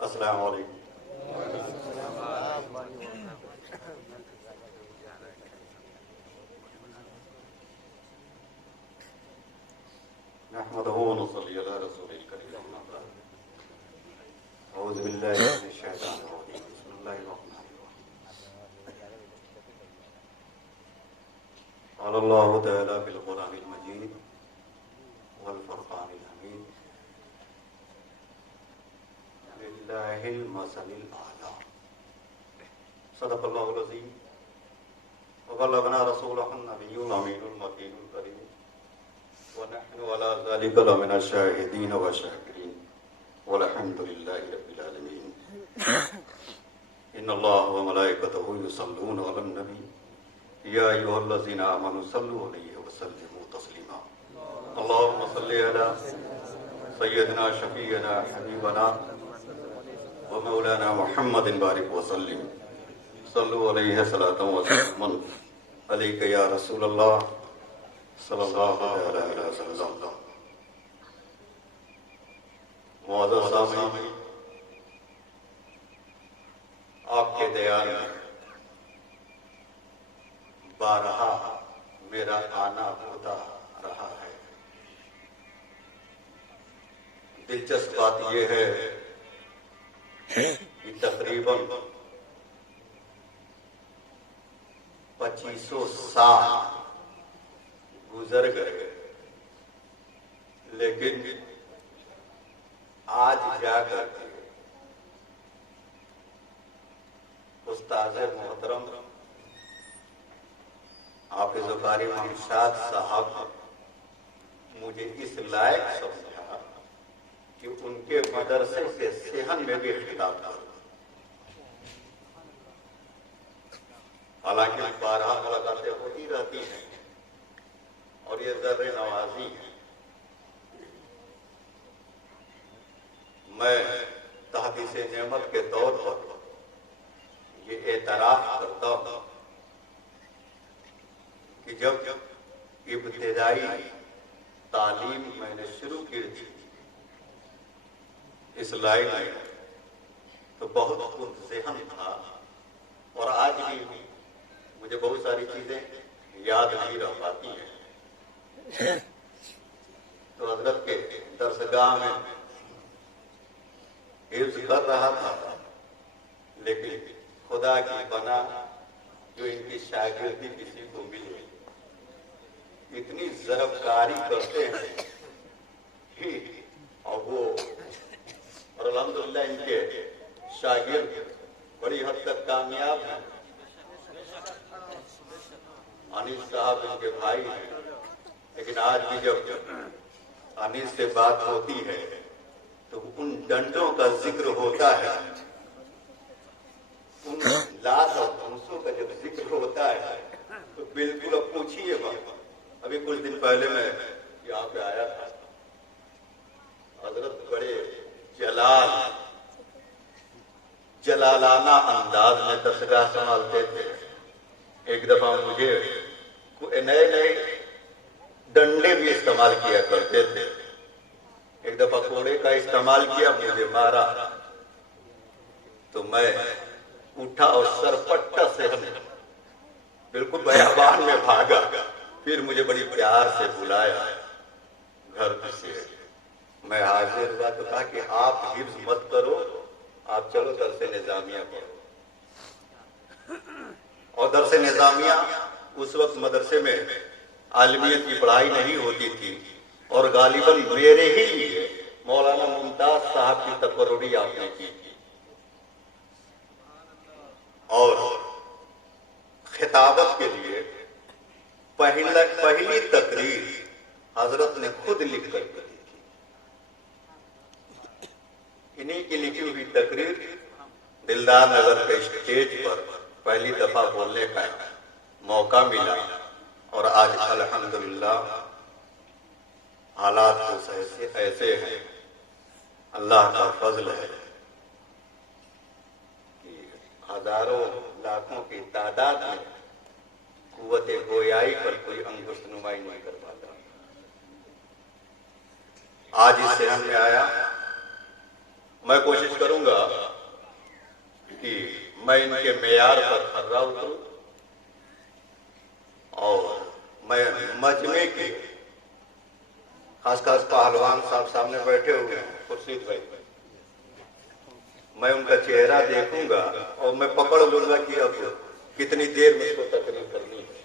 السلام علیکم۔ نحمده ونصلي على رسول الكريم، أما بعد. أعوذ بالله من الشيطان الرجيم، بسم الله الرحمن الرحيم. قال الله تعالى في القرآن المجيد والفرقان الحميد: لله المثل الأعلى. صدق الله العظيم وبلغنا رسوله النبي الأمين المكين الكريم، ونحن على ذلك لمن الشاهدين والشاكرين، والحمد لله رب العالمين. إن الله وملائكته يصلون على النبي يا أيها الذين آمنوا صلوا عليه وسلموا تسليما. اللهم صل على سيدنا شفيعنا حبيبنا ومولانا محمد بارك وسلم. صلوا عليه صلاة وسلاما عليك يا رسول الله صلی اللہ علیہ وسلم. معزز سامعین، آپ کے دیار میں بارہا میرا آنا ہوتا رہا ہے. دلچسپ بات یہ ہے کہ تقریباً 2500 سال گزر گئے، لیکن آج جا کر استاد محترم حافظ قاری ممشاد صاحب مجھے اس لائق سمجھا کہ ان کے مدرسے کے صحن میں بھی خطاب کروں. حالانکہ 12 ملاقاتیں ہوتی رہتی ہیں اور یہ ذر نوازی ہے. میں تحدیث نعمت کے طور پر یہ اعتراف کرتا ہوں کہ جب ابتدائی تعلیم میں نے شروع کی تھی اس لائن میں تو بہت خود ذہن تھا، اور آج بھی مجھے بہت ساری چیزیں یاد نہیں رہ پاتی ہیں. تو حضرت کے درسگاہ میں حفظ کر رہا تھا، لیکن خدا کی بنا جو ان کی شاگردی کسی کو ملی، اتنی ضرب کاری کرتے ہیں اور الحمدللہ ان کے شاگرد بڑی حد تک کامیاب ہیں. انیس صاحب ان کے بھائی ہیں، لیکن آج بھی جب انیس سے بات ہوتی ہے تو ان ڈنڈوں کا ذکر ہوتا ہے، ان لات اور دھنسوں کا جب ذکر ہوتا ہے تو بالکل اب پوچھیے بات. ابھی کچھ دن پہلے میں یہاں پہ آیا تھا، حضرت بڑے جلالانہ انداز میں درسگاہ سنبھالتے تھے. ایک دفعہ مجھے نئے ڈنڈے بھی استعمال کیا کرتے تھے. ایک دفعہ کوڑے کا استعمال کیا، مجھے مارا تو میں اٹھا اور سرپٹا سے بالکل بیابان میں بھاگا. پھر مجھے بڑی پیار سے بلایا گھر سے. میں حاضر ہوا تو کہا کہ آپ حفظ مت کرو، آپ چلو درس نظامیہ پڑھو. اور درس نظامیہ اس وقت مدرسے میں عالمیت کی پڑھائی نہیں ہوتی تھی، اور غالباً میرے ہی لیے مولانا ممتاز صاحب کی تقرری آپ نے کی تھی. اور خطابت کے لیے پہلی تقریر حضرت نے خود لکھ کر دی تھی. انہی کی لکھی ہوئی تقریر دلدار نگر کے اسٹیج پر پہلی دفعہ بولنے کا موقع ملا، اور آج الحمدللہ حالات ایسے ہیں، اللہ کا فضل ہے کہ ہزاروں لاکھوں کی تعداد میں قوت گویائی پر کوئی انگشت نمائی نہیں کر پاتا. آج اس صحن میں آیا، میں کوشش کروں گا کہ میں ان کے معیار پر کھرا اتروں اور میں مجمع کے خاص پہلوان صاحب سامنے بیٹھے ہوئے ہیں، خورشید بھائی، میں ان کا چہرہ دیکھوں گا اور میں پکڑ لوں گا کہ اب کتنی دیر میں اس کو تقریر کرنی ہے۔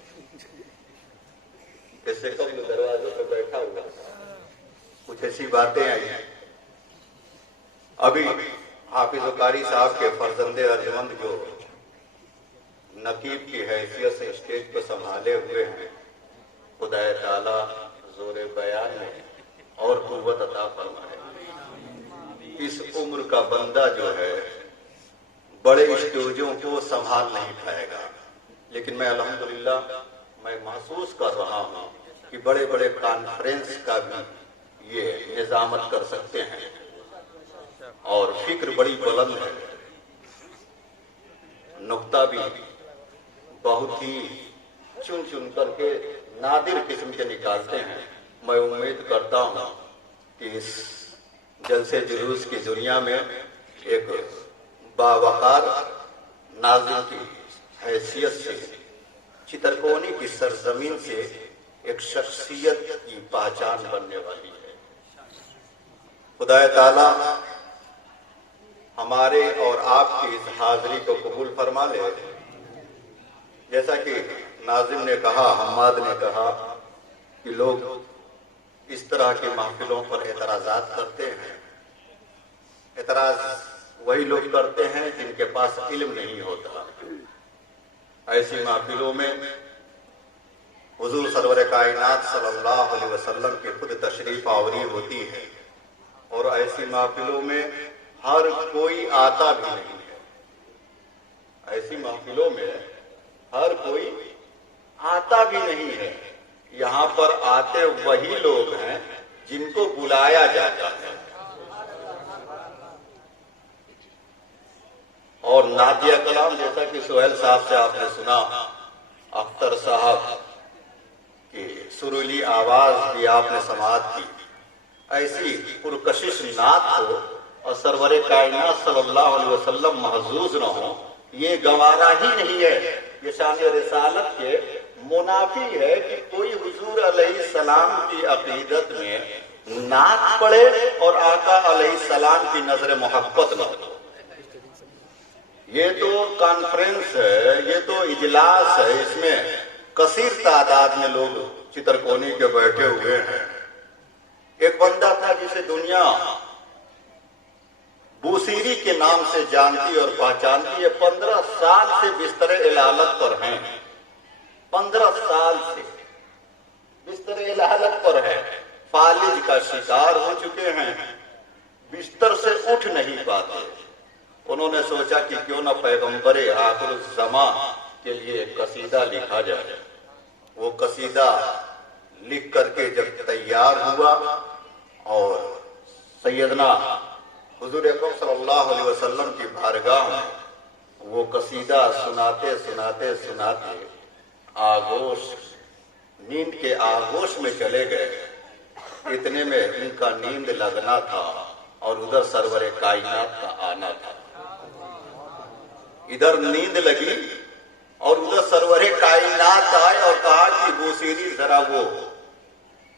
اس سے قبل دروازے پہ بیٹھا ہوا کچھ ایسی باتیں آئی ہیں۔ ابھی حافظ و قاری صاحب کے فرزند ارجمند جو نقیب کی حیثیت سے اسٹیج پہ سنبھالے ہوئے ہیں، خدا تعالی زور بیان میں اور قوت عطا فرمائے۔ اس عمر کا بندہ جو ہے بڑے اسٹیجوں کو سنبھال نہیں پائے گا، لیکن میں الحمدللہ میں محسوس کر رہا ہوں کہ بڑے بڑے کانفرنس کا بھی یہ نظامت کر سکتے ہیں اور فکر بڑی بلند ہے، نقطہ بھی بہت ہی چن کر کے نادر قسم کے نکالتے ہیں۔ میں امید کرتا ہوں کہ اس جلسے جلوس کی دنیا میں ایک باوقار ناظم کی حیثیت سے چترکونی کی سرزمین سے ایک شخصیت کی پہچان بننے والی ہے۔ خدا تعالی ہمارے اور آپ کی اس حاضری کو قبول فرما لے۔ جیسا کہ ناظم نے کہا، حماد نے کہا کہ لوگ اس طرح کی محفلوں پر اعتراضات کرتے ہیں۔ اعتراض وہی لوگ کرتے ہیں جن کے پاس علم نہیں ہوتا۔ ایسی محفلوں میں حضور سرور کائنات صلی اللہ علیہ وسلم کی خود تشریف آوری ہوتی ہے، اور ایسی محفلوں میں ہر کوئی آتا بھی نہیں ہے۔ ایسی محفلوں میں ہر کوئی آتا بھی نہیں ہے۔ یہاں پر آتے وہی لوگ ہیں جن کو بلایا جاتا ہے۔ اور نعتیہ کلام جیسا کہ سہیل صاحب سے آپ نے سنا، اختر صاحب کی سریلی آواز بھی آپ نے سماعت کی، ایسی پرکشش نعت ہو اور سرور کائنات صلی اللہ علیہ وسلم محظوظ نہ ہو، یہ گوارا ہی نہیں ہے۔ یہ شان رسالت کے منافی ہے کہ کوئی حضور علیہ السلام کی عقیدت میں نعت پڑھے اور آقا علیہ السلام کی نظر محبت نہ ہو۔ یہ تو کانفرنس ہے، یہ تو اجلاس ہے، اس میں کثیر تعداد میں لوگ چترکونی کے بیٹھے ہوئے ہیں۔ ایک بندہ تھا جسے دنیا بوسیری کے نام سے جانتی اور پہچانتی ہے، 15 سال سے بستر علالت پر ہیں، 15 سال سے بستر علالت پر ہے، فالج کا شکار ہو چکے ہیں، بستر سے اٹھ نہیں پاتے۔ انہوں نے سوچا کہ کیوں نہ پیغمبر آخر الزمان کے لیے ایک قصیدہ لکھا جائے۔ وہ قصیدہ لکھ کر کے جب تیار ہوا اور سیدنا حضور اکرم صلی اللہ علیہ وسلم کی بارگاہ میں وہ قصیدہ سناتے آغوش، نیند کے آغوش میں چلے گئے۔ اتنے میں ان کا نیند لگنا تھا اور ادھر سرور کائنات کا آنا تھا۔ ادھر نیند لگی اور ادھر سرور کائنات آئے اور کہا کہ بوسیری ذرا وہ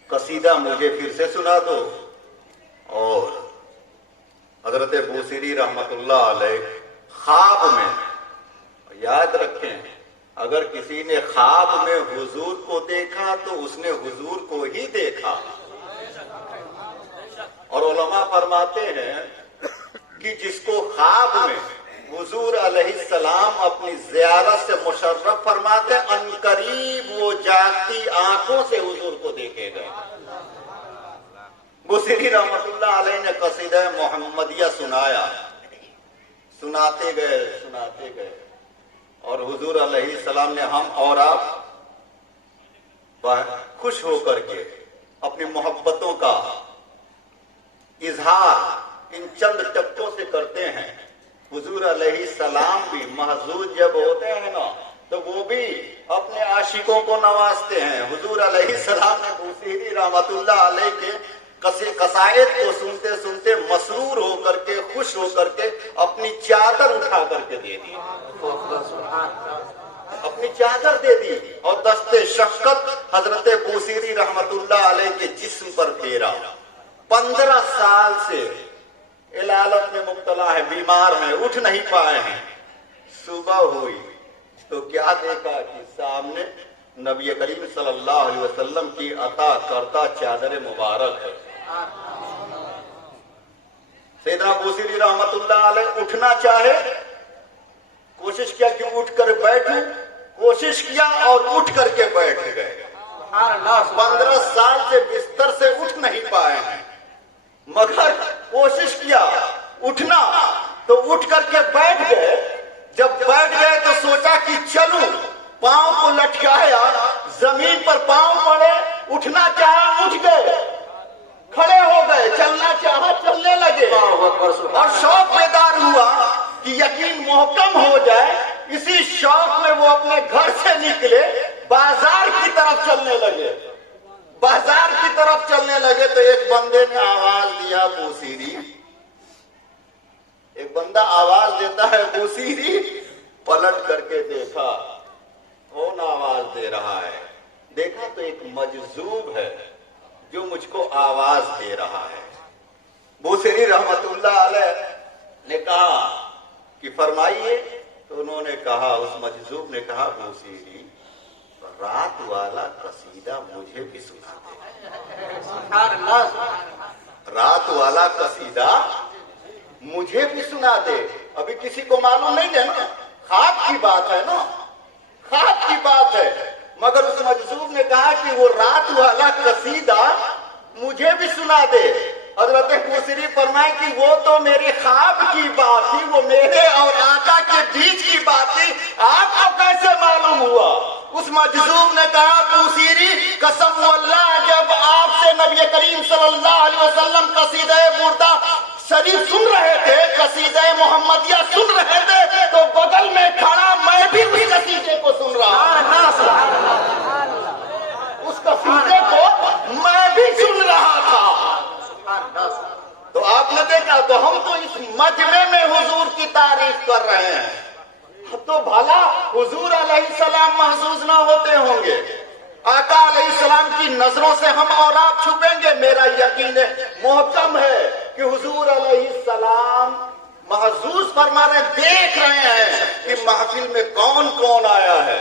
قصیدہ مجھے پھر سے سنا دو۔ اور حضرت بوسیری رحمت اللہ علیہ خواب میں، یاد رکھیں اگر کسی نے خواب میں حضور کو دیکھا تو اس نے حضور کو ہی دیکھا۔ اور علماء فرماتے ہیں کہ جس کو خواب میں حضور علیہ السلام اپنی زیارت سے مشرف فرماتے ان قریب وہ جاگتی آنکھوں سے حضور کو دیکھے گا۔ بوسیری رحمت اللہ علیہ نے قصیدہ محمدیہ سنایا، سناتے گئے اور حضور علیہ السلام نے ہم اور آپ خوش ہو کر کے اپنی محبتوں کا اظہار ان چند ٹکوں سے کرتے ہیں۔ حضور علیہ السلام بھی محظوظ جب ہوتے ہیں نا تو وہ بھی اپنے عاشقوں کو نوازتے ہیں۔ حضور علیہ السلام نے بوسیری رحمت اللہ علیہ کے قصائد کو سنتے سنتے مسرور ہو کر کے خوش ہو کر کے اپنی چادر اٹھا کر کے دے دی، اپنی چادر دے دی اور دست شفقت حضرت بوصیری رحمت اللہ علیہ کے جسم پر پھیرا۔ 15 سال سے علالت میں مبتلا ہے، بیمار ہیں، اٹھ نہیں پائے ہیں۔ صبح ہوئی تو کیا دیکھا کہ سامنے نبی کریم صلی اللہ علیہ وسلم کی عطا کردہ چادر مبارک ہے۔ سیدنا بوصیری رحمت اللہ علیہ اٹھنا چاہے، کوشش کیا کہ اٹھ کر بیٹھوں، کوشش کیا اور اٹھ کر کے بیٹھ گئے۔ 15 سال سے بستر سے اٹھ نہیں پائے ہیں، مگر کوشش کیا اٹھنا تو اٹھ کر کے بیٹھ گئے۔ جب بیٹھ گئے تو سوچا کہ چلوں، پاؤں کو لٹکایا، زمین پر پاؤں پڑے، اٹھنا چاہا اٹھ گئے، کھڑے ہو گئے، چلنا چاہا چلنے لگے، اور شوق بیدار ہوا کہ یقین محکم ہو جائے۔ اسی شوق میں وہ اپنے گھر سے نکلے، بازار کی طرف چلنے لگے۔ بازار کی طرف چلنے لگے تو ایک بندے نے آواز دیا، بوصیری۔ ایک بندہ آواز دیتا ہے، بوصیری۔ پلٹ کر کے دیکھا کون آواز دے رہا ہے، دیکھا تو ایک مجذوب ہے جو مجھ کو آواز دے رہا ہے۔ بوصیری رحمت اللہ علیہ نے کہا کہ فرمائیے، تو انہوں نے کہا، اس مجذوب نے کہا، بوصیری رات والا قصیدہ مجھے بھی سنا دے، رات والا قصیدہ مجھے بھی سنا دے۔ ابھی کسی کو معلوم نہیں ہے نا، خواب کی بات ہے نا، خواب کی بات ہے، مگر اس مجذوب نے کہا کہ وہ رات والا قصیدہ مجھے بھی سنا دے۔ حضرت بوصیری فرمائے کہ وہ تو میرے خواب کی بات تھی، وہ میرے اور آقا کے بیچ کی بات تھی، آپ کو کیسے معلوم ہوا؟ اس مجذوب نے کہا، بوصیری قسم واللہ جب آپ سے نبی کریم صلی اللہ علیہ وسلم قصیدہ بردہ شریف سن رہے تھے، قصیدہ محمدیہ سن رہے تھے، تو بغل میں کھڑا میں بھی اس قصیدے کو سن رہا ہوں، اس قصیدے کو میں بھی سن رہا تھا۔ تو آپ نے دیکھا، تو ہم تو اس مجمع میں حضور کی تعریف کر رہے ہیں، تو بھلا حضور علیہ السلام محظوظ نہ ہوتے ہوں گے؟ آقا علیہ السلام کی نظروں سے ہم اور آپ چھپیں گے؟ میرا یقین محکم ہے کہ حضور علیہ السلام محظوظ فرما رہے ہیں، دیکھ رہے ہیں کہ محفل میں کون کون آیا ہے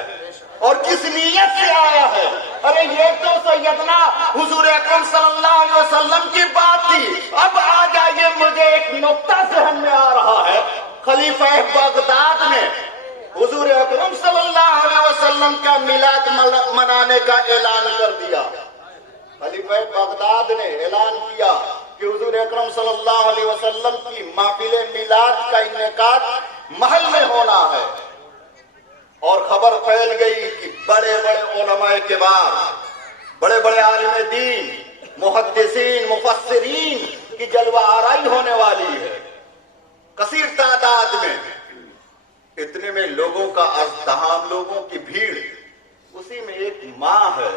اور کس نیت سے آیا ہے۔ ارے یہ تو سیدنا حضور اکرم صلی اللہ علیہ وسلم کی بات تھی۔ اب آ جائیے، مجھے ایک نقطہ ذہن میں آ رہا ہے۔ خلیفہ بغداد نے حضور اکرم صلی اللہ علیہ وسلم کا میلاد منانے کا اعلان کر دیا۔ خلیفہ بغداد نے اعلان کیا کہ حضور اکرم صلی اللہ علیہ وسلم کی محفل میلاد کا انعقاد محل میں ہونا ہے، اور خبر پھیل گئی کہ بڑے بڑے علماء کبار، بڑے بڑے عالم دین، محدثین، مفسرین کی جلوہ آرائی ہونے والی ہے کثیر تعداد میں۔ اتنے میں لوگوں کا ازدحام، لوگوں کی بھیڑ، اسی میں ایک ماں ہے،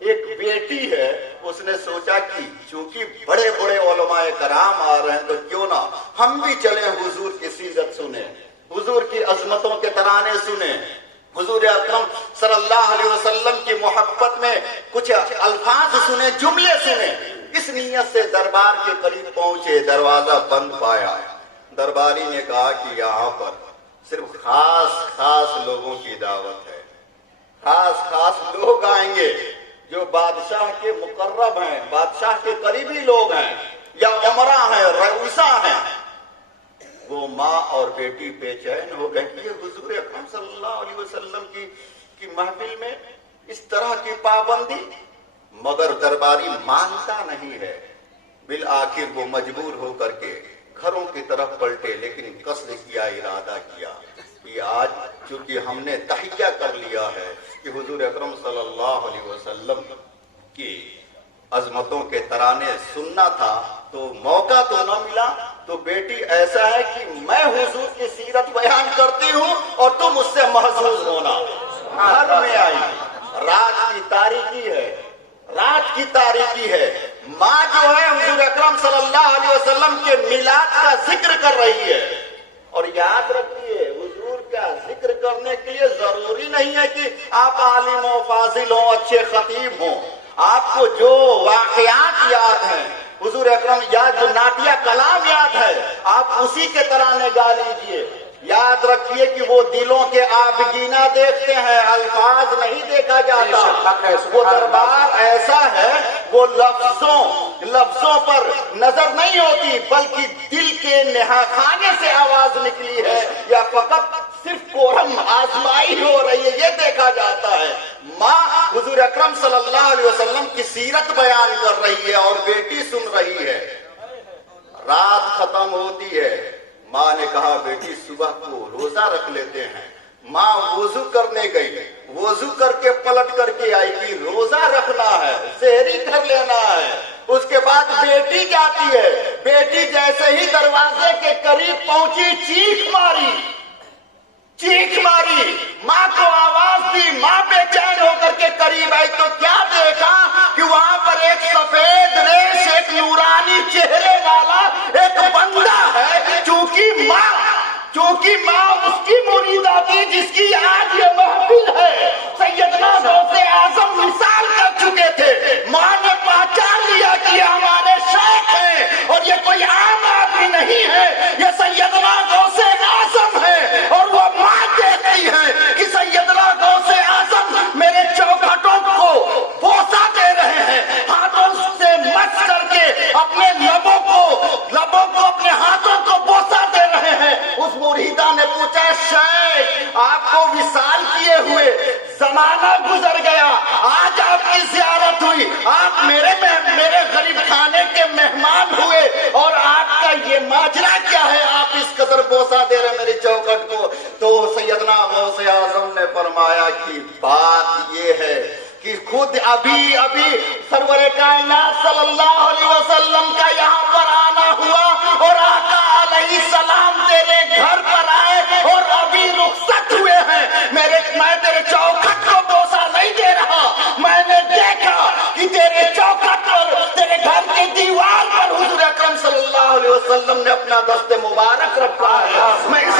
ایک بیٹی ہے۔ اس نے سوچا کہ چونکہ بڑے بڑے علماء کرام آ رہے ہیں تو کیوں نہ ہم بھی چلیں، حضور کی سیرت سنیں، حضور کی عظمتوں کے ترانے سنیں، حضور اکرم صلی اللہ علیہ وسلم کی محبت میں کچھ الفاظ سنیں، جملے سنیں۔ اس نیت سے دربار کے قریب پہنچے، دروازہ بند پایا۔ درباری نے کہا کہ یہاں پر صرف خاص لوگوں کی دعوت ہے، خاص لوگ آئیں گے جو بادشاہ کے مقرب ہیں، بادشاہ کے قریبی لوگ ہیں، یا امرا ہیں، رئیسا ہیں۔ وہ ماں اور بیٹی بے چین ہو گئے کہ یہ حضور اکرم صلی اللہ علیہ وسلم کی محفل میں اس طرح کی پابندی، مگر درباری مانتا نہیں ہے۔ بالآخر وہ مجبور ہو کر کے گھروں کی طرف پلٹے، لیکن قصد کیا، ارادہ کیا کہ آج چونکہ ہم نے تحیہ کر لیا ہے کہ حضور اکرم صلی اللہ علیہ وسلم کی عظمتوں کے ترانے سننا تھا، تو موقع تو نہ ملا، تو بیٹی ایسا ہے کہ میں حضور کی سیرت بیان کرتی ہوں اور تم اس سے محظوظ ہونا۔ گھر میں آئی، رات کی تاریکی ہے، رات کی تاریکی ہے، ماں جو ہے حضور صلی اللہ علیہ وسلم کے میلاد کا ذکر کر رہی ہے. اور یاد رکھیے حضور کا ذکر کرنے کے لیے ضروری نہیں ہے کہ آپ عالم و فاضل ہوں, اچھے خطیب ہوں. آپ کو جو واقعات یاد ہیں حضور اکرم یا جو نعتیہ کلام یاد ہے آپ اسی کے ترانے گا لیجئے. یاد رکھیے کہ وہ دلوں کے آبگینہ دیکھتے ہیں, الفاظ نہیں دیکھا جاتا. وہ دربار ایسا ہے وہ لفظوں پر نظر نہیں ہوتی بلکہ دل کے نہا خانے سے آواز نکلی ہے یا فقط صرف کورم آزمائی ہو رہی ہے یہ دیکھا جاتا ہے. ماں حضور اکرم صلی اللہ علیہ وسلم کی سیرت بیان کر رہی ہے اور بیٹی سن رہی ہے. رات ختم ہوتی ہے, ماں نے کہا بیٹی صبح کو روزہ رکھ لیتے ہیں. ماں وضو کرنے گئی, وضو کر کے پلٹ کر کے آئی کہ روزہ رکھنا ہے, سحری کر لینا ہے. اس کے بعد بیٹی جاتی ہے, بیٹی جیسے ہی دروازے کے قریب پہنچی چیخ ماری, ماں کو آواز دی. ماں بے چین ہو کر کے قریب آئی تو کیا دیکھا کہ وہاں پر ایک سفید ریش, ایک نورانی چہرے والا ایک بندہ ہے. چونکہ ماں اس کی مریدہ تھی جس کی آج یہ محفل ہے. سیدنا غوث اعظم مثال کر چکے تھے. ماں نے پہچان لیا کہ یہ ہمارے شیخ ہیں اور یہ کوئی عام آدمی نہیں ہے, یہ سیدنا غوث اعظم ہے. اور وہ ماں دیکھتی ہے کہ سیدنا غوث اعظم میرے چوکھٹوں کو بوسہ دے رہے ہیں, ہاتھوں سے مس کر کے اپنے لبوں کو اپنے ہاتھوں کو بوسہ دے رہے ہیں. اس مریدہ نے پوچھا شیخ آپ کو وصال کیے ہوئے زمانہ گزر گیا, آج آپ کی زیارت ہوئی, آپ میرے غریب خانے کے مہمان ہوئے اور آپ کا یہ ماجرا کیا ہے, آپ اس قدر بوسہ دے رہے میری چوکھٹ کو. تو سیدنا غوث اعظم نے فرمایا کہ بات یہ ہے کہ خود ابھی سرور کائنات صلی اللہ علیہ وسلم کا یہاں پر آنا ہوا اور آقا علیہ السلام تیرے گھر پر آئے اور ابھی رخصت ہوئے ہیں. میں تیرے چوکھٹ کو بوسہ نہیں دے رہا, میں نے دیکھا کہ تیرے چوکھٹ پر, تیرے گھر کی دیوار پر حضور اکرم صلی اللہ علیہ وسلم نے اپنا دست مبارک رکھا ہے. میں اس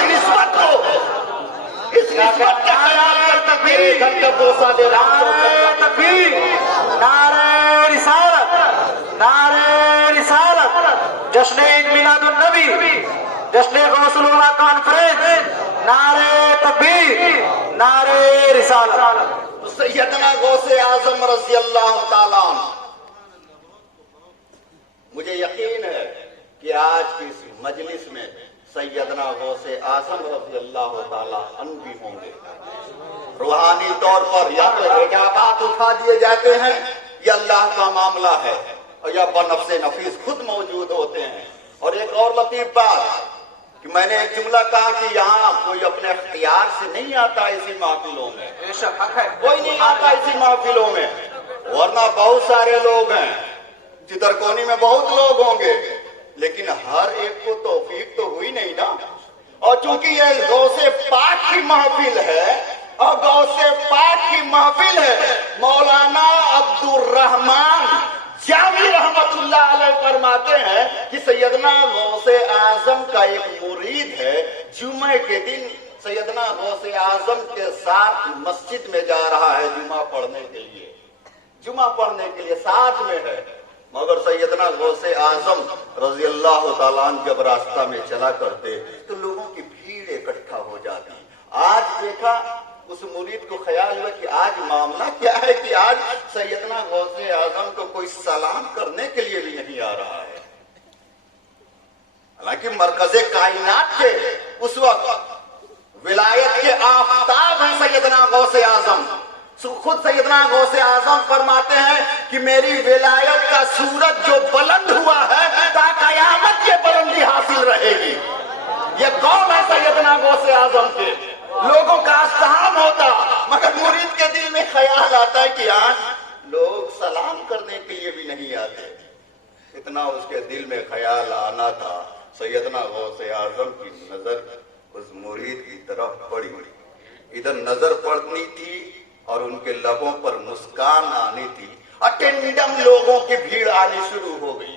نسبت کا خیال کرتا تیرے گھر کا بوسہ دے رہا ہوں. تکبیر, نعرہ رسالت, نعرہ رسالت, جشن عید میلاد النبی, جشن غوث العلا کانفرنس, نعرہ تکبیر, نعرہ رسالت. سیدنا غوث اعظم رضی اللہ تعالیٰ عنہ, مجھے یقین ہے کہ آج کی اس مجلس میں سیدنا غوث اعظم رضی اللہ تعالیٰ عنہ بھی ہوں گے. روحانی طور پر یا تو اجابات اٹھا دیے جاتے ہیں یا اللہ کا معاملہ ہے, اور یا بنفس نفیس خود موجود ہوتے ہیں. اور ایک اور لطیف بات کہ میں نے ایک جملہ کہا کہ یہاں کوئی اپنے اختیار سے نہیں آتا اسی محفلوں میں, کوئی نہیں آتا اسی محفلوں میں, ورنہ بہت سارے لوگ ہیں, جدھر کونی میں بہت لوگ ہوں گے, لیکن ہر ایک کو توفیق تو ہوئی نہیں نا. اور چونکہ یہ غوث پاک کی محفل ہے اور غوث پاک کی محفل ہے, مولانا عبد الرحمان جامی رحمت اللہ علیہ فرماتے ہیں کہ سیدنا غوث اعظم کا ایک مرید ہے, جمعے کے دن سیدنا غوث اعظم کے ساتھ مسجد میں جا رہا ہے جمعہ پڑھنے کے لیے ساتھ میں ہے. مگر سیدنا غوث اعظم رضی اللہ تعالیٰ عنہ جب راستہ میں چلا کرتے تو لوگوں کی بھیڑ اکٹھا ہو جاتی. آج دیکھا اس مرید کو خیال ہوا کہ آج معاملہ کیا ہے کہ آج سیدنا غوث اعظم کو کوئی سلام کرنے کے لیے بھی نہیں آ رہا ہے. حالانکہ مرکز کائنات کے اس وقت ولایت کے آفتاب ہیں سیدنا غوث اعظم. خود سیدنا غوث اعظم فرماتے ہیں کہ میری ولایت کا سورج جو بلند ہوا ہے تا قیامت یہ بلندی حاصل رہے گی. یہ قول ہے سیدنا غوث اعظم کے. لوگوں کا استحام ہوتا مگر مرید کے دل میں خیال آتا ہے کہ آج لوگ سلام کرنے کے لیے بھی نہیں آتے. اتنا اس کے دل میں خیال آنا تھا. سیدنا غوث اعظم کی نظر اس مرید کی طرف پڑی, ادھر نظر پڑنی تھی اور ان کے لبوں پر مسکان آنی تھی. اٹینڈم لوگوں کی بھیڑ آنی شروع ہو گئی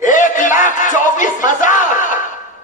1,24,000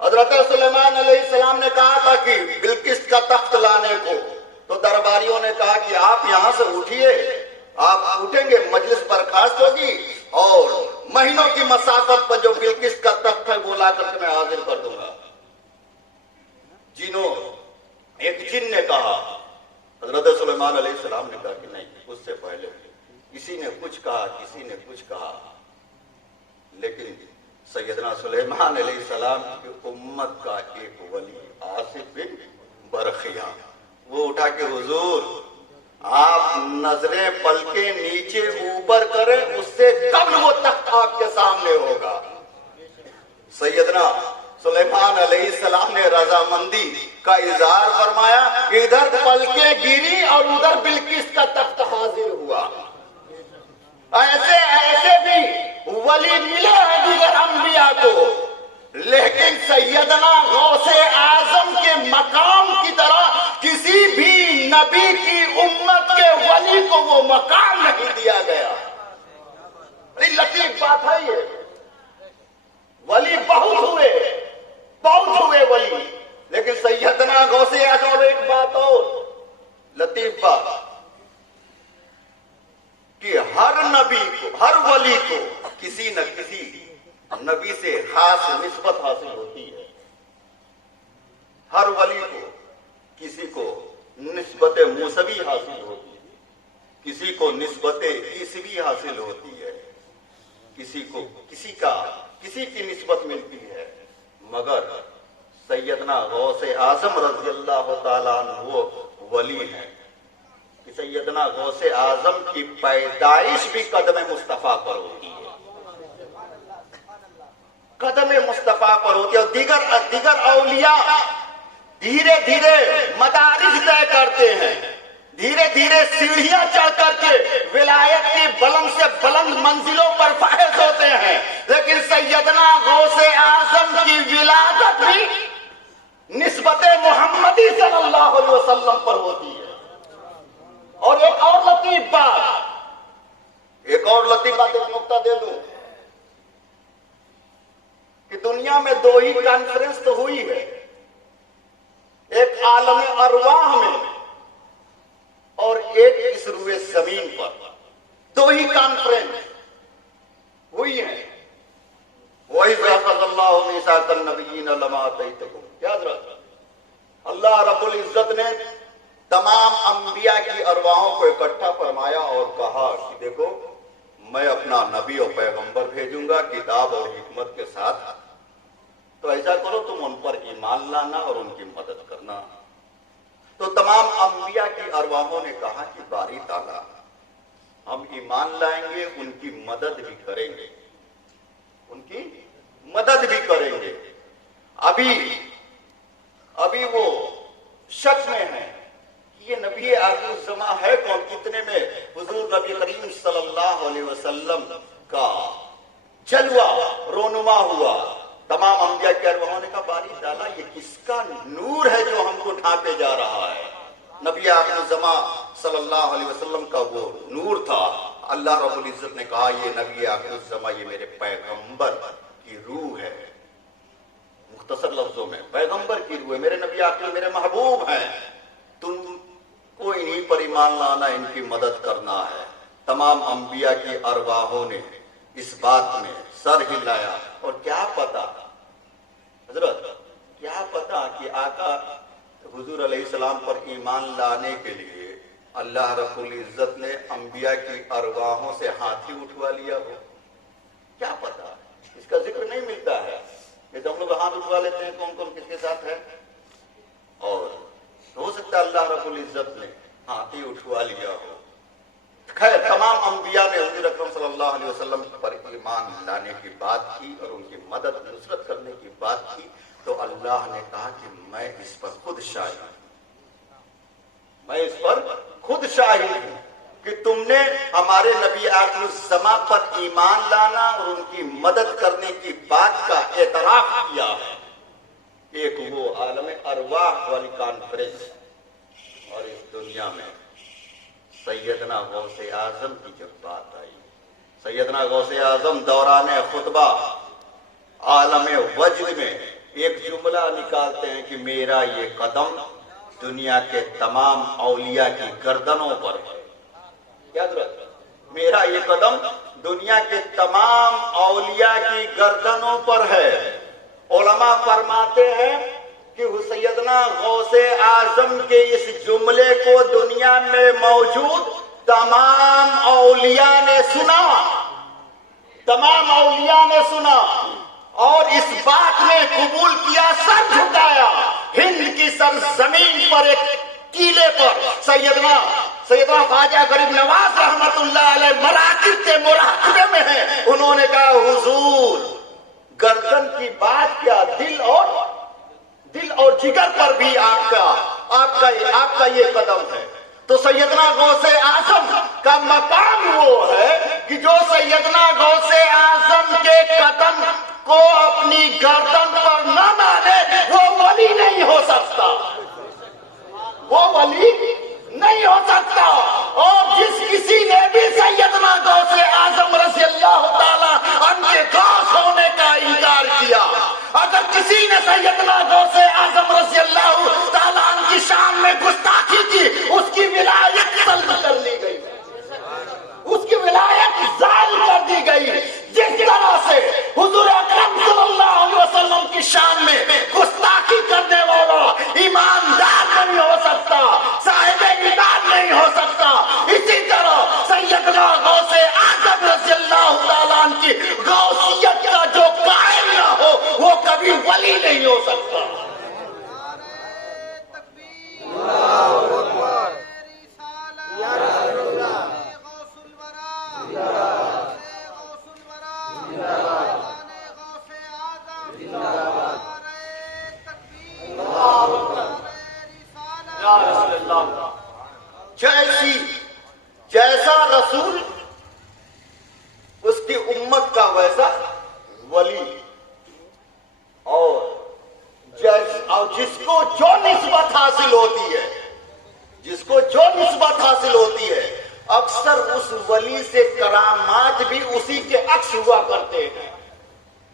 حضرت سلیمان علیہ السلام نے کہا تھا کہ بلقیس کا تخت لانے کو، تو درباریوں نے کہا کہ آپ یہاں سے اٹھیے. آپ اٹھیں گے مجلس برخاست ہوگی اور مہینوں کی مسافت پر جو بلقیس کا تخت ہے وہ لا کر کے میں حاضر کر دوں گا. ایک جن نے کہا. حضرت سلیمان علیہ السلام نے کہا کہ نہیں، اس سے پہلے کسی نے کچھ کہا، کسی نے کچھ کہا، لیکن سیدنا سلیمان علیہ السلام کی امت کا ایک ولی آصف بن برخیہ، وہ اٹھا کے حضور آپ نظریں پلکیں نیچے اوپر کریں، اس سے قبل وہ تخت آپ کے سامنے ہوگا. سیدنا سلیمان علیہ السلام نے رضامندی کا اظہار فرمایا، ادھر پلکیں گری اور ادھر بلقیس کا تخت حاضر ہوا. ایسے ایسے بھی ولی ملے ہیں دیگر انبیاء کو، لیکن سیدنا غوث اعظم کے مقام کی طرح کسی بھی نبی کی امت کے ولی کو وہ مقام نہیں دیا گیا. لطیف بات ہے یہ. ولی بہت ہوئے ولی، لیکن سیدنا غوث اعظم. اور ایک بات اور لطیف بات کہ ہر نبی کو، ہر ولی کو کسی نہ کسی نبی سے خاص نسبت حاصل ہوتی ہے. ہر ولی کو کسی کو نسبت موسوی حاصل ہوتی ہے، کسی کو نسبت عیسوی حاصل ہوتی ہے، کسی کی نسبت ملتی ہے. مگر سیدنا غوث اعظم رضی اللہ تعالیٰ عنہ وہ ولی ہیں کہ سیدنا غوث اعظم کی پیدائش بھی قدم مصطفیٰ پر ہوتی ہے، قدم مصطفیٰ پر ہوتی ہے. اور دیگر اولیاء دھیرے دھیرے مدارج طے کرتے ہیں، دھیرے دھیرے سیڑھیاں چڑھ کر کے ولایت کی بلند سے بلند منزلوں پر فائز ہوتے ہیں. لیکن سیدنا غوث اعظم کی ولادت بھی نسبت محمدی صلی اللہ علیہ وسلم پر ہوتی ہے. اور ایک اور لطیف بات ایک نقطہ دے دوں کہ دنیا میں دو ہی کانفرنس تو ہوئی ہے، ایک عالم ارواح میں اور ایک اس روئے زمین پر. دو ہی کانفرنس ہوئی ہے. وَإِذْ أَخَذَ اللَّهُ مِيثَاقَ النَّبِيِّينَ لَمَا آتَيْتُكُمْ. یاد رکھنا، اللہ رب العزت نے تمام انبیاء کی ارواحوں کو اکٹھا فرمایا اور کہا کہ دیکھو میں اپنا نبی اور پیغمبر بھیجوں گا کتاب اور حکمت کے ساتھ، تو ایسا کرو تم ان پر ایمان لانا اور ان کی مدد کرنا. تو تمام انبیاء کی ارواحوں نے کہا کہ باری تعالیٰ ہم ایمان لائیں گے، ان کی مدد بھی کریں گے، ان کی مدد بھی کریں گے. ابھی وہ شک میں ہیں کہ یہ نبی آخر الزمان ہے کون. کتنے میں حضور نبی کریم صلی اللہ علیہ وسلم کا جلوہ رونما ہوا. تمام انبیاء کے ارواحوں نے کہا باری تعالیٰ یہ کس کا نور ہے جو ہم کو ڈھانپے جا رہا ہے. نبی آخر الزمان صلی اللہ علیہ وسلم کا وہ نور تھا. اللہ رب العزت نے کہا یہ نبی آخر الزمان یہ میرے پیغمبر کی روح ہے. مختصر لفظوں میں پیغمبر کی روح ہے، میرے نبی آخر میرے محبوب ہیں، تم کو انہی پر ایمان لانا، ان کی مدد کرنا ہے. تمام انبیاء کی ارواحوں نے اس بات میں سر ہلایا. اور کیا پتا حضرت، کیا پتا کہ آقا حضور علیہ السلام پر ایمان لانے کے لیے اللہ رب العزت نے انبیاء کی ارواحوں سے ہاتھی اٹھوا لیا ہو. کیا پتا، اس کا ذکر نہیں ملتا ہے. یہ تو ہم لوگ ہاتھ اٹھوا لیتے ہیں کون کون کس کے ساتھ ہے، اور ہو سکتا ہے اللہ رب العزت نے ہاتھی اٹھوا لیا ہو. خیر تمام انبیاء نے حضور اکرم صلی اللہ علیہ وسلم پر ایمان لانے کی بات کی اور ان کی مدد نصرت کرنے کی بات کی. تو اللہ نے کہا کہ میں اس پر خود شاہد ہوں، میں اس پر خود شاہد ہوں کہ تم نے ہمارے نبی آخر الزمان پر ایمان لانا اور ان کی مدد کرنے کی بات کا اعتراف کیا ہے. ایک وہ عالم ارواح والی کانفرنس، اور اس دنیا میں سیدنا غوث اعظم کی جب بات آئی، سیدنا غوث اعظم دوران خطبہ عالم وجد میں ایک جملہ نکالتے ہیں کہ میرا یہ قدم دنیا کے تمام اولیاء کی گردنوں پر ہے. یاد رکھیں، میرا یہ قدم دنیا کے تمام اولیاء کی گردنوں پر ہے. علماء فرماتے ہیں کہ سیدنا غوث اعظم کے اس جملے کو دنیا میں موجود تمام اولیاء نے سنا، تمام اولیاء نے سنا اور اس بات میں قبول کیا، سر جھکایا. ہند کی سرزمین پر ایک ٹیلے پر سیدنا خواجہ غریب نواز رحمت اللہ علیہ مراقب کے مراقبے میں ہیں. انہوں نے کہا حضور گردن کی بات کیا، دل اور جگر پر بھی آپ کا یہ قدم ہے. تو سیدنا غوث اعظم کا مقام وہ ہے کہ جو سیدنا غوث اعظم کے قدم کو اپنی گردن پر نہ مانے وہ ولی نہیں ہو سکتا، وہ ولی نہیں ہو سکتا. اور جس کسی نے بھی سیدنا غوث اعظم رضی اللہ تعالیٰ عنہ کے غوث ہونے کا انکار کیا، اگر کسی نے سیدنا غوث اعظم رضی اللہ تعالیٰ عنہ کی شان میں گستاخی کی، اس کی ولایت سلب کر لی گئی، اس کی ولایت زائل کر دی گئی. جس طرح سے حضور اکرم صلی اللہ علیہ وسلم کی شان میں گستاخی کرنے والا ایماندار نہیں ہو سکتا، صاحب ایمان نہیں ہو سکتا، اسی طرح سیدنا غوث اعظم رضی اللہ تعالیٰ عنہ کی غوثیت کا جو قائل نہ ہو وہ کبھی ولی نہیں ہو سکتا. جیسا رسول اس کی امت کا ویسا ولی، اور جس کو جو نسبت حاصل ہوتی ہے، جس کو جو نسبت حاصل ہوتی ہے اکثر اس ولی سے کرامات بھی اسی کے عکس ہوا کرتے ہیں،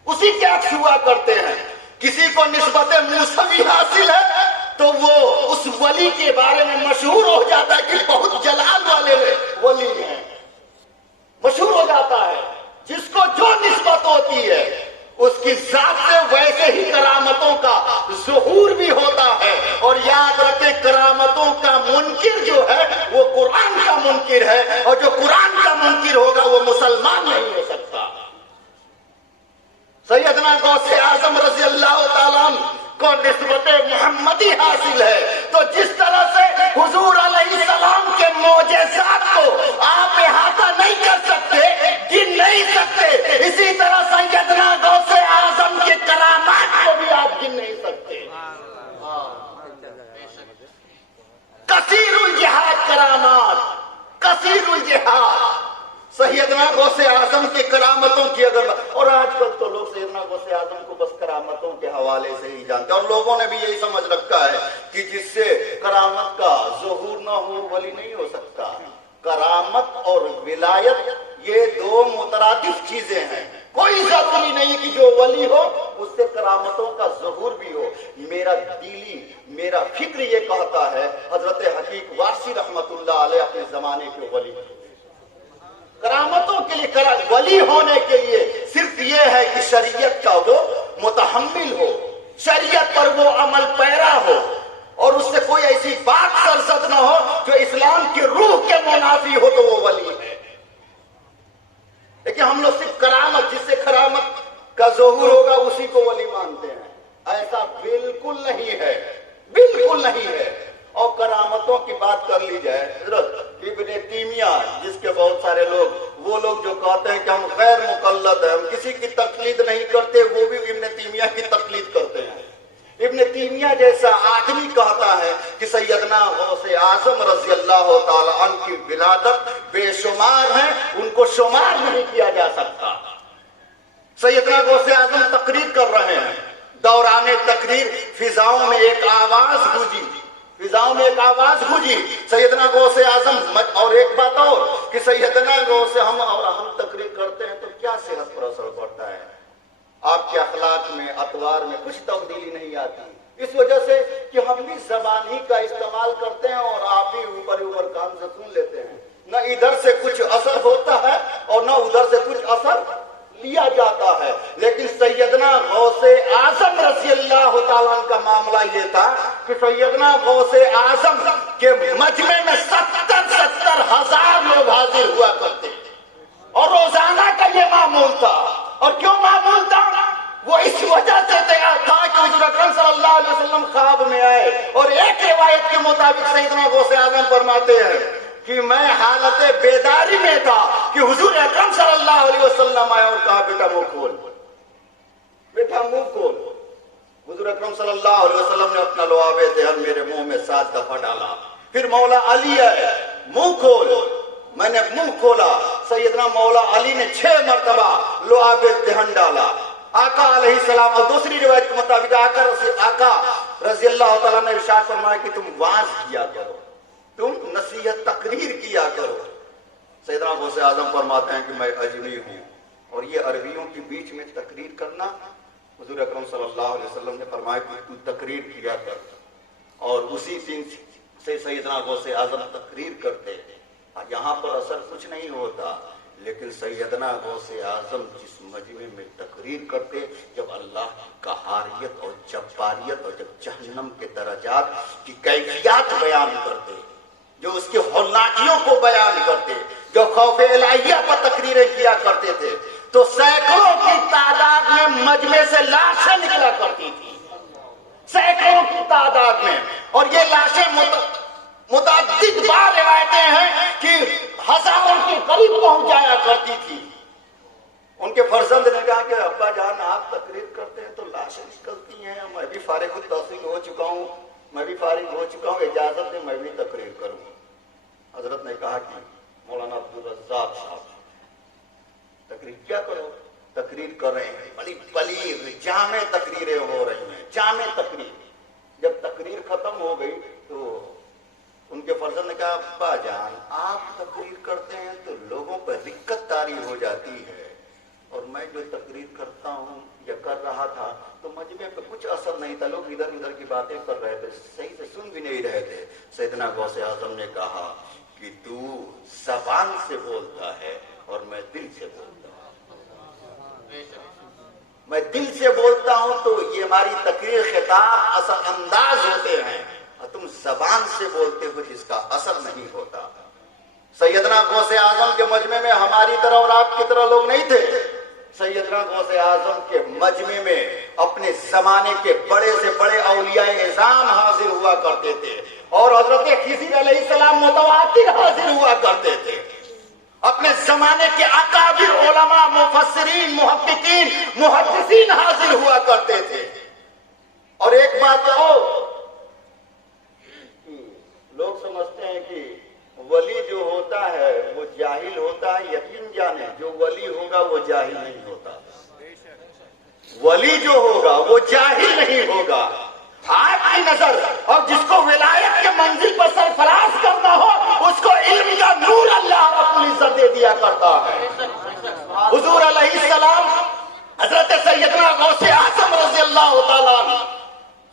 اسی کے عکس ہوا کرتے ہیں. کسی کو نسبت موسوی حاصل ہے تو وہ اس ولی کے بارے میں مشہور ہو جاتا ہے کہ بہت جلال والے ولی ہیں، مشہور ہو جاتا ہے. جس کو جو نسبت ہوتی ہے اس کی ذات سے ویسے ہی کرامتوں کا ظہور بھی ہوتا ہے. اور یاد رکھیں کرامتوں کا منکر جو ہے وہ قرآن کا منکر ہے، اور جو قرآن کا منکر ہوگا وہ مسلمان نہیں ہو سکتا. سیدنا غوث اعظم رضی اللہ تعالیٰ کو نسبت محمدی حاصل ہے، تو جس طرح سے حضور علیہ السلام کے معجزات کو آپ احاطہ نہیں کر سکتے، گن نہیں سکتے، اسی طرح سیدنا غوث اعظم کے کرامات کو بھی آپ گن نہیں سکتے. کثیر الجہاد کرامات، کثیر الجہاد. سیدنا غوث اعظم کی کرامتوں کی اگر اور آج کل تو لوگ سیدنا غوث اعظم کو بس کرامتوں کے حوالے سے ہی جانتے ہیں، اور لوگوں نے بھی یہی سمجھ رکھا ہے کہ جس سے کرامت کا ظہور نہ ہو ولی نہیں ہو سکتا. کرامت اور ولایت یہ دو مترادف چیزیں ہیں. کوئی ضروری نہیں کہ جو ولی ہو اس سے کرامتوں کا ظہور بھی ہو. میرا فکر یہ کہتا ہے، حضرت حقیق وارثی رحمت اللہ علیہ اپنے زمانے کے ولی، کرامتوں کے لیے ولی ہونے کے لیے صرف یہ ہے کہ شریعت کا وہ متحمل ہو، شریعت پر وہ عمل پیرا ہو، اور اس سے کوئی ایسی بات سرزد نہ ہو جو اسلام کی روح کے منافی ہو تو وہ ولی ہے. لیکن ہم لوگ صرف کرامت، جس سے کرامت کا ظہور ہوگا اسی کو ولی مانتے ہیں. ایسا بالکل نہیں ہے، بالکل نہیں ہے. اور کرامتوں کی بات کر لی جائے، حضرت ابن تیمیہ جس کے بہت سارے وہ لوگ جو کہتے ہیں کہ ہم غیر مقلد ہیں، ہم کسی کی تقلید نہیں کرتے، وہ بھی ابن تیمیہ کی تقلید کرتے ہیں. ابن تیمیہ جیسا آدمی کہتا ہے کہ سیدنا غوث اعظم رضی اللہ تعالی عنہ کی ولادت بے شمار ہیں، ان کو شمار نہیں کیا جا سکتا. سیدنا غوث اعظم تقریر کر رہے ہیں، دوران تقریر فضاؤں میں ایک آواز گونجی، فضاؤں میں ایک آواز گونجی سیدنا غوث اعظم. اور ایک بات اور کہ سیدنا غوث ہم تقریر کرتے ہیں تو کیا صحت پر اثر پڑتا ہے؟ آپ کے اخلاق میں اطوار میں کچھ تبدیلی نہیں آتی، اس وجہ سے کہ ہم بھی زبان ہی کا استعمال کرتے ہیں اور آپ ہی اوپر اوپر کان سے سن لیتے ہیں، نہ ادھر سے کچھ اثر ہوتا ہے اور نہ ادھر سے کچھ اثر لیا جاتا ہے۔ لیکن سیدنا غوث اعظم رضی اللہ تعالیٰ عنہ کا معاملہ یہ تھا کہ سیدنا غوث اعظم کے مجمع میں 70 ہزار لوگ حاضر ہوا کرتے اور روزانہ کا یہ معمول تھا۔ اور کیوں معمول تھا؟ وہ اس وجہ سے تھا کہ حضور اکرم صلی اللہ علیہ وسلم خواب میں آئے، اور ایک روایت کے مطابق سیدنا غوث اعظم فرماتے ہیں کہ میں حالت بیداری میں تھا کہ حضور اکرم صلی اللہ علیہ وسلم آئے اور کہا بیٹا منہ کھول، بیٹا منہ کھول۔ حضور اکرم صلی اللہ علیہ وسلم نے اپنا لعاب دہن میرے منہ میں 7 دفعہ ڈالا، پھر مولا علی آئے، منہ کھول، میں نے منہ کھولا، سیدنا مولا علی نے 6 مرتبہ لعاب دہن ڈالا۔ آقا علیہ السلام، اور دوسری روایت کے مطابق آقا رضی اللہ تعالیٰ نے ارشاد فرمایا کہ تم واعظ کیا کرو، تم نصیحت تقریر کیا کرو۔ سیدنا غوث اعظم فرماتے ہیں کہ میں اجمی ہوں، اور یہ عربیوں کے بیچ میں تقریر کرنا، حضور اکرم صلی اللہ علیہ وسلم نے فرمایا کہ تو تقریر کیا کر، اور اسی دن سے سیدنا غوث اعظم تقریر کرتے۔ یہاں پر اثر کچھ نہیں ہوتا، لیکن سیدنا غوث اعظم جس مجمع میں تقریر کرتے، جب اللہ کی قہاریت اور جباریت اور جب جہنم کے درجات کی کیفیات بیان کرتے، جو اس کی ہولناکیوں کو بیان کرتے، جو خوف الہیہ پر تقریریں کیا کرتے تھے، تو سینکڑوں کی تعداد میں مجمع سے لاشیں نکلا کرتی تھی، سینکڑوں کی تعداد میں، اور یہ لاشیں متعدد بار روایتیں ہیں کہ ہزاروں کے قریب پہنچ جایا کرتی تھی۔ ان کے فرزند نے کہا کہ ابا جان آپ تقریر کرتے ہیں تو لاشیں نکلتی ہیں، میں بھی فارغ التحصیل ہو چکا ہوں، میں بھی فارغ ہو چکا ہوں، اجازت دیں میں بھی تقریر کروں۔ حضرت نے کہا کہ مولانا عبدالرزاق صاحب تقریر کیا کرو، تقریر کر رہے ہیں، بڑی بلیغ جامع تقریریں ہو رہی ہیں، جامع تقریر۔ جب تقریر ختم ہو گئی تو ان کے فرزند نے کہا ابا جان آپ تقریر کرتے ہیں تو لوگوں پر رکت طاری ہو جاتی ہے، اور میں جو تقریر کرتا ہوں یا کر رہا تھا تو مجمع پہ کچھ اثر نہیں تھا، لوگ ادھر ادھر کی باتیں کر رہے تھے، صحیح سے سن بھی نہیں رہے تھے۔ سیدنا غوث اعظم نے کہا کہ تو زبان سے بولتا ہے اور میں دل سے بولتا ہوں، میں دل سے بولتا ہوں تو یہ ہماری تقریر خطاب اثر انداز ہوتے ہیں، اور تم زبان سے بولتے ہو جس کا اثر نہیں ہوتا۔ سیدنا غوث اعظم کے مجمع میں ہماری طرح اور آپ کی طرح لوگ نہیں تھے، سیدنا غوث اعظم کے مجمع میں اپنے زمانے کے بڑے سے بڑے اولیاء اعظام حاضر ہوا کرتے تھے، اور حضرت خضر علیہ السلام متواتر حاضر ہوا کرتے تھے، اپنے زمانے کے اکابر علماء مفسرین محققین محدثین حاضر ہوا کرتے تھے۔ اور ایک بات کہو، لوگ سمجھتے ہیں کہ ولی جو ہوتا ہے وہ جاہل ہوتا ہے، یقین جانے جو ولی ہوگا وہ جاہل نہیں ہوتا، ولی جو ہوگا وہ جاہل نہیں ہوگا۔ آپ کی نظر اور جس کو ولایت کے منزل پر سرفراز کرنا ہو اس کو علم کا نور اللہ رب العزت دے دیا کرتا ہے۔ حضور علیہ السلام حضرت سیدنا غوث اعظم رضی اللہ تعالیٰ عنہ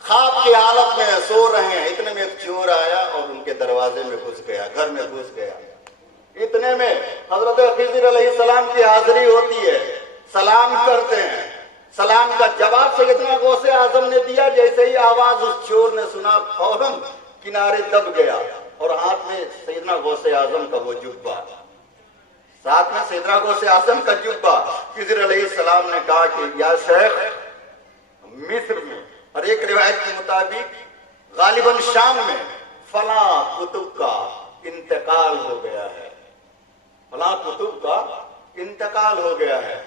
خواب کی حالت میں سو رہے ہیں، اتنے میں ایک چور آیا اور ان کے دروازے میں گھس گیا، گھر میں گھس گیا۔ اتنے میں حضرت خضر علیہ السلام کی حاضری ہوتی ہے، سلام کرتے ہیں، سلام کا جواب سیدنا غوث اعظم نے دیا، جیسے ہی آواز اس چور نے سنا فوراً کنارے دب گیا، اور ہاتھ میں سیدنا غوث اعظم کا وہ جبہ، ساتھ میں سیدنا غوث اعظم کا جبہ۔ خضر علیہ السلام نے کہا کہ یا شیخ، مصر میں اور ایک روایت کے مطابق غالباً شام میں فلاں کتب کا انتقال ہو گیا ہے، فلاں کتب کا انتقال ہو گیا ہے،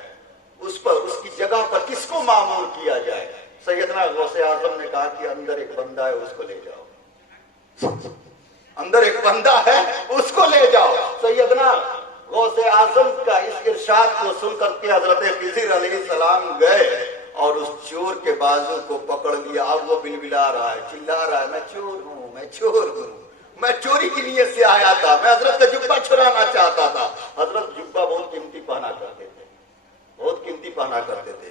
اس پر اس کی جگہ پر کس کو معمول کیا جائے؟ سیدنا غوث اعظم نے کہا کہ اندر ایک بندہ ہے اس کو لے جاؤ، اندر ایک بندہ ہے اس کو لے جاؤ۔ سیدنا غوث اعظم کا اس ارشاد کو سن کر کے حضرت خضر علیہ السلام گئے اور اس چور کے بازو کو پکڑ لیا، اب وہ بلبلا رہا ہے، چلا رہا ہے میں چور ہوں، میں چور ہوں، میں چوری کی نیت سے آیا تھا، میں حضرت کا جبہ چھڑانا چاہتا تھا۔ حضرت جبہ بہت قیمتی پہنا کرتے تھے، بہت قیمتی پہنا کرتے تھے۔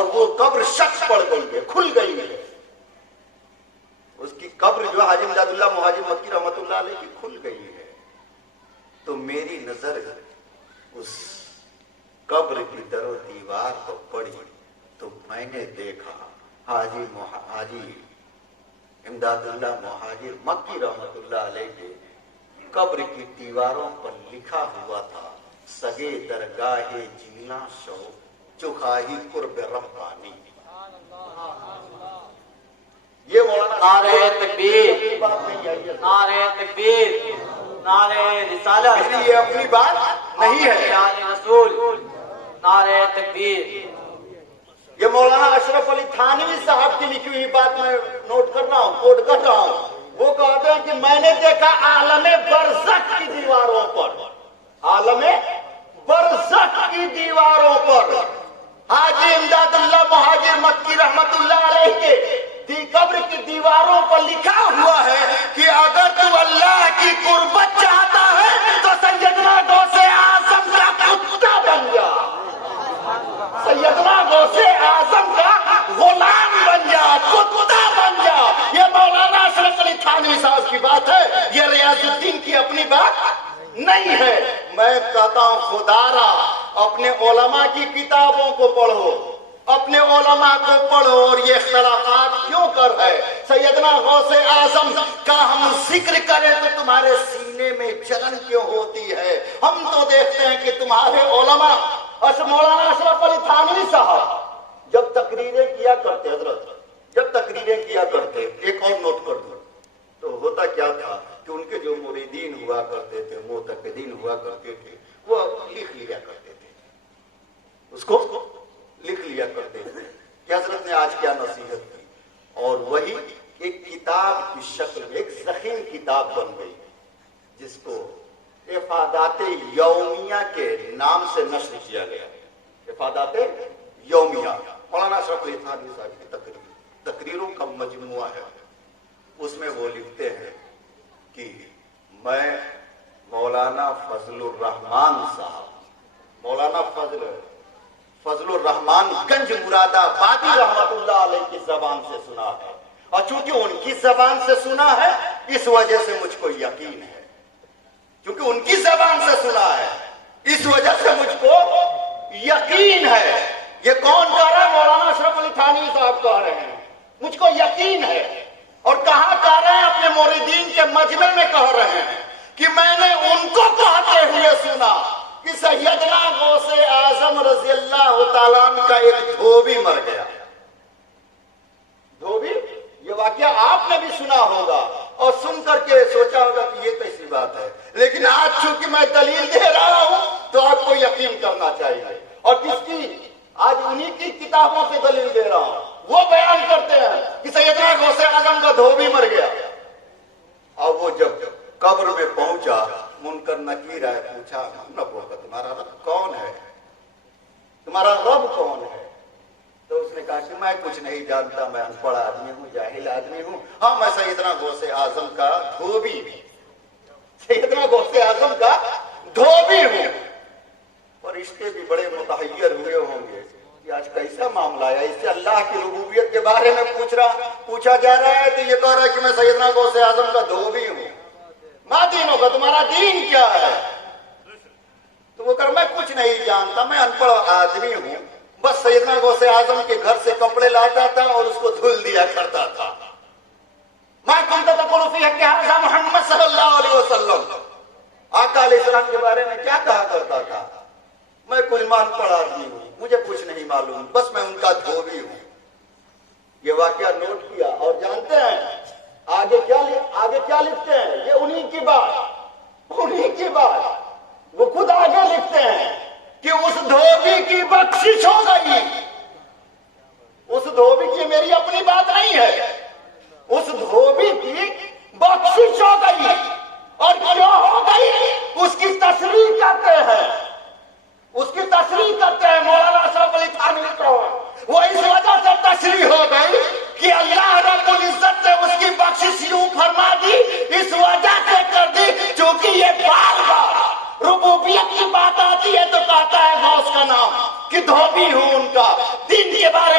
اور وہ قبر شخص پڑ گئی ہے، کھل گئی ہے. اس کی قبر جو حاجی امداد اللہ مہاجر مکی رحمت اللہ علیہ کی کھل گئی ہے. تو میری نظر اس قبر کی در و دیوار کو پڑی تو میں نے دیکھا حاجی امداد اللہ مہاجر مکی رحمت اللہ علیہ کے قبر کی دیواروں پر لکھا ہوا تھا سگے درگاہ جینا شو چخاہی قرب ربانی. یہ مولانا نعرہ تکبیر، نعرہ تکبیر، نعرہ رسالت، یہ اپنی بات نہیں ہے، شان رسول، نعرہ تکبیر. یہ مولانا اشرف علی تھانوی صاحب کی لکھی ہوئی بات میں نوٹ کر رہا ہوں، کوٹ کر رہا ہوں. وہ کہتے ہیں کہ میں نے دیکھا عالم برزخ کی دیواروں پر، عالم برزخ کی دیواروں پر حاجی امداد اللہ مہاجر مکی رحمت اللہ علیہ کے قبر کی دیواروں پر لکھا ہوا ہے کہ اگر تو اللہ کی قربت چاہتا ہے تو سیدنا غوث اعظم کا کتا بن جا، سیدنا غوث اعظم کا غلام بن جا، کتا بن جا. یہ مولانا اشرف علی تھانوی صاحب کی بات ہے، یہ ریاض الدین کی اپنی بات نہیں ہے. میں کہتا ہوں خدا را اپنے علماء کی کتابوں کو پڑھو، اپنے علماء کو پڑھو. اور یہ اختلافات کیوں کر ہے؟ سیدنا غوث اعظم کا ہم ذکر کریں تو تمہارے سینے میں جلن کیوں ہوتی ہے؟ ہم تو دیکھتے ہیں کہ تمہارے علماء مولانا اشرف علی تھانوی صاحب جب تقریریں کیا کرتے، حضرت جب تقریریں کیا کرتے، ایک اور نوٹ کر دو تو ہوتا کیا تھا کہ ان کے جو مریدین ہوا کرتے تھے، معتقدین ہوا کرتے تھے، وہ لکھ لیا کرتے تھے، اس کو لکھ لیا کرتے تھے کہ حضرت نے آج کیا نصیحت کی. اور وہی ایک کتاب کی شکل میں ایک ضخیم کتاب بن گئی جس کو افادات یومیہ کے نام سے نشر کیا گیا. افادات یومیہ مولانا اشرف علی تھانوی صاحب کی تقریروں کا مجموعہ ہے. اس میں وہ لکھتے ہیں کہ میں مولانا فضل الرحمان صاحب، مولانا فضل الرحمان گنج مراد آبادی رحمت اللہ علیہ کی زبان سے سنا ہے، اور چونکہ ان کی زبان سے سنا ہے اس وجہ سے مجھ کو یقین ہے، کیونکہ ان کی زبان سے سنا ہے اس وجہ سے مجھ کو یقین ہے. یہ کون کہہ رہا ہے؟ مولانا اشرف علی تھانوی صاحب کہہ رہے ہیں مجھ کو یقین ہے. اور کہاں کہہ رہے ہیں؟ اپنے موردین کے مجمع میں کہہ رہے ہیں کہ میں نے ان کو کہتے ہوئے سنا کہ سیدنا غوث اعظم رضی اللہ تعالیٰ عنہ کا ایک دھوبی مر گیا. دھوبی، یہ واقعہ آپ نے بھی سنا ہوگا اور سن کر کے سوچا ہوگا کہ یہ کیسی بات ہے، لیکن آج چونکہ میں دلیل دے رہا ہوں تو آپ کو یقین کرنا چاہیے. اور کس کی؟ آج انہی کی کتابوں سے دلیل دے رہا ہوں. وہ بیان کرتے ہیں کہ سیدنا غوث اعظم کا دھوبی مر گیا. اور وہ جب قبر میں پہنچا، منکر نکیر آئے، پوچھا نبوہ کا تمہارا رب کون ہے، تمہارا رب کون ہے؟ تو اس نے کہا کہ میں کچھ نہیں جانتا، میں ان پڑھ آدمی ہوں، جاہل آدمی ہوں. ہاں میں سیدنا غوث اعظم کا دھوبی ہوں، سیدنا غوث اعظم کا دھوبی ہوں. فرشتے بھی بڑے متحیر ہوئے ہوں گے کہ آج کیسا معاملہ ہے، اس سے اللہ کی ربوبیت کے بارے میں پوچھا جا رہا ہے تو یہ کہہ رہا ہے کہ میں سیدنا غوث اعظم کا دھوبی ہوں. ماں دینوں کا تمہارا دین کیا ہے؟ تو وہ کہا میں کچھ نہیں جانتا، میں ان پڑھ آدمی ہوں، بس سیدنا غوث اعظم کے گھر سے کپڑے لاتا تھا اور اس کو دھل دیا کرتا تھا. میں کنت تقول فی حق ھذا محمد صلی اللہ علیہ وسلم، آقا علیہ السلام کے بارے میں کیا کہا کرتا تھا؟ میں کوئی مان پڑھ آدمی ہوں، مجھے کچھ نہیں معلوم، بس میں ان کا دھوبی ہوں. یہ واقعہ نوٹ کیا. اور جانتے ہیں آگے کیا لکھتے ہیں؟ یہ انہی کی بات وہ خود آگے لکھتے ہیں کہ اس دھوبی کی بخشش ہو گئی. اس دھوبی کی، میری اپنی بات نہیں ہے، اس دھوبی کی بخشش ہو گئی. اور کیوں ہو گئی اس کی تشریح کرتے ہیں، مولانا اشرف علی تھانوی کو. وہ اس وجہ سے تشریح ہو گئی کہ اللہ رب العزت نے اس کی بخشش یوں فرما دی، اس وجہ سے کر دی چونکہ یہ بار بار ربوبیت کی بات آتی ہے تو کہتا ہے غوث کا نام کہ دھوبی ہوں ان کا، دین کے بارے